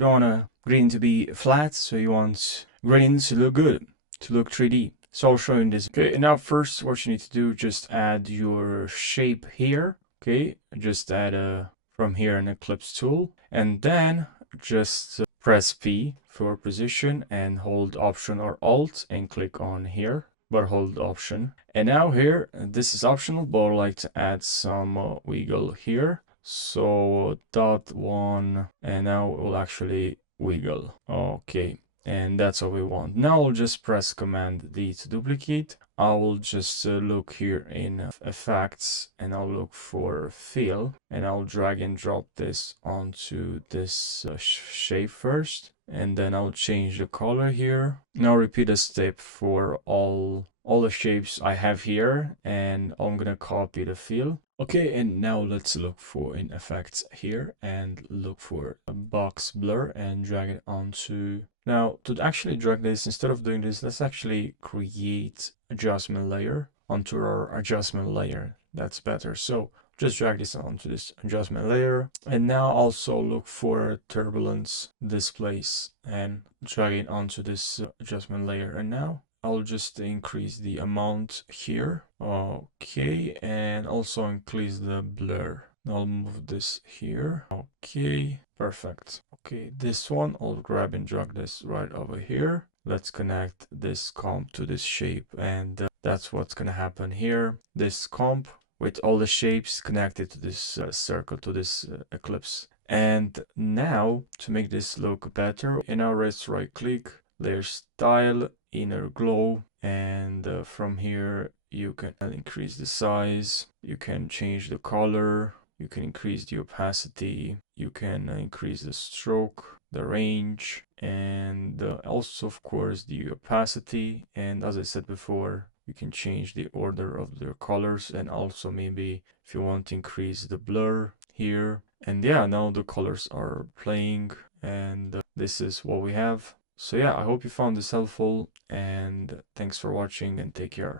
You don't want a gradient to be flat, so you want gradients to look good, to look 3D. So I'll show you in this. Okay, and now first what you need to do, just add your shape here. Okay, just add from here an ellipse tool, and then just press P for position and hold Option or Alt and click on here, but hold Option. And now here, this is optional, but I'd like to add some wiggle here. So dot one, and now it will actually wiggle. Okay, and that's what we want. Now I'll just press Command D to duplicate. I will just look here in effects, and I'll look for fill, and I'll drag and drop this onto this shape first, and then I'll change the color here. Now repeat the step for all the shapes I have here, and I'm gonna copy the fill. Okay, and now let's look for in effects here and look for a box blur and drag it onto. Now to actually drag this, instead of doing this, let's actually create adjustment layer onto our adjustment layer. That's better. So just drag this onto this adjustment layer, and now also look for turbulence displace and drag it onto this adjustment layer. And now I'll just increase the amount here. Okay, and also increase the blur. I'll move this here. Okay, perfect. Okay, this one, I'll grab and drag this right over here. Let's connect this comp to this shape, and that's what's gonna happen here. This comp with all the shapes connected to this circle, to this ellipse. And now to make this look better, in our right click, layer style, inner glow, and from here you can increase the size, you can change the color, you can increase the opacity, you can increase the stroke, the range, and also of course the opacity. And as I said before, you can change the order of the colors, and also maybe if you want to increase the blur here. And yeah, now the colors are playing, and this is what we have. So yeah, I hope you found this helpful, and thanks for watching, and take care.